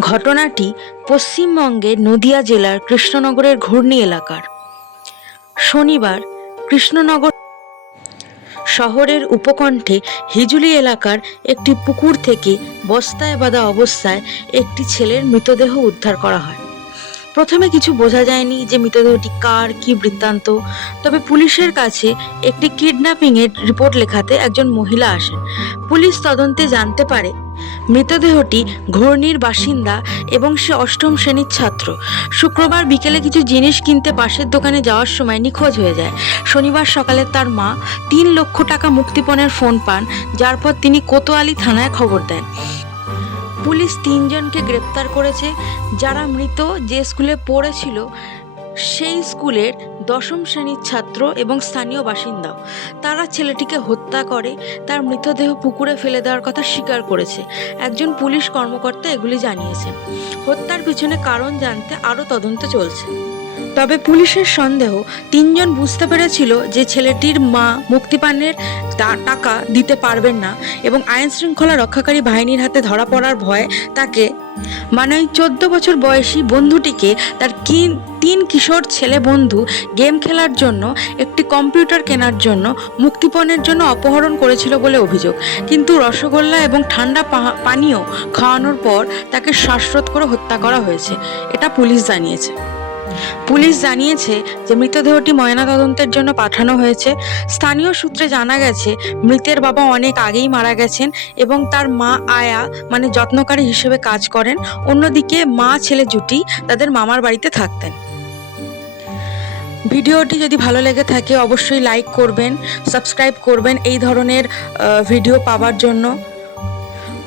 ঘটনাটি পশ্চিমবঙ্গের নদিয়া জেলার কৃষ্ণনগরের ঘূর্ণি এলাকার। শনিবার কৃষ্ণনগর শহরের উপকণ্ঠে হিজুলি এলাকার একটি পুকুর থেকে বস্তায় বাঁধা অবস্থায় একটি ছেলের মৃতদেহ উদ্ধার করা হয়। প্রথমে কিছু বোঝা যায়নি যে মৃতদেহটি কার, কি বৃত্তান্ত, তবে পুলিশের কাছে একটি কিডন্যাপিংয়ের রিপোর্ট লেখাতে একজন মহিলা আসেন। পুলিশ তদন্তে জানতে পারে মৃতদেহটি ঘূর্ণির বাসিন্দা এবং সে অষ্টম শ্রেণির ছাত্র। শুক্রবার বিকেলে কিছু জিনিস কিনতে পাশের দোকানে যাওয়ার সময় নিখোঁজ হয়ে যায়। শনিবার সকালে তার মা তিন লক্ষ টাকা মুক্তিপণের ফোন পান, যার পর তিনি কোতোয়ালি থানায় খবর দেন। পুলিশ তিনজনকে গ্রেপ্তার করেছে। যারা মৃত যে স্কুলে পড়েছিল সেই স্কুলের দশম শ্রেণির ছাত্র এবং স্থানীয় বাসিন্দা। তারা ছেলেটিকে হত্যা করে, তার মৃতদেহ পুকুরে ফেলে দেওয়ার কথা স্বীকার করেছে। একজন পুলিশ কর্মকর্তা এগুলি জানিয়েছেন। হত্যার পিছনে কারণ জানতে আরও তদন্ত চলছে। তবে পুলিশের সন্দেহ, তিনজন বুঝতে পেরেছিল যে ছেলেটির মা মুক্তিপানের টাকা দিতে পারবেন না এবং আইন শৃঙ্খলা রক্ষাকারী বাহিনীর হাতে ধরা পড়ার ভয়ে তাকে মানে চোদ্দ বছর বয়সী বন্ধুটিকে তার কি তিন কিশোর ছেলে বন্ধু গেম খেলার জন্য, একটি কম্পিউটার কেনার জন্য, মুক্তিপণের জন্য অপহরণ করেছিল বলে অভিযোগ। কিন্তু রসগোল্লা এবং ঠান্ডা পানীয় খাওয়ানোর পর তাকে শ্বাসরোধ করে হত্যা করা হয়েছে। এটা পুলিশ জানিয়েছে। পুলিশ জানিয়েছে যে মৃতদেহটি ময়নাতদন্তের জন্য পাঠানো হয়েছে। স্থানীয় সূত্রে জানা গেছে, মৃতের বাবা অনেক আগেই মারা গেছেন এবং তার মা আয়া মানে যত্নকারী হিসেবে কাজ করেন। অন্যদিকে মা ছেলে জুটি তাদের মামার বাড়িতে থাকতেন। ভিডিওটি যদি ভালো লেগে থাকে, অবশ্যই লাইক করবেন সাবস্ক্রাইব করবেন এই ধরনের ভিডিও পাওয়ার জন্য।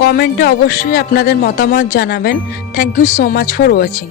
কমেন্টে অবশ্যই আপনাদের মতামত জানাবেন। Thank you so much for watching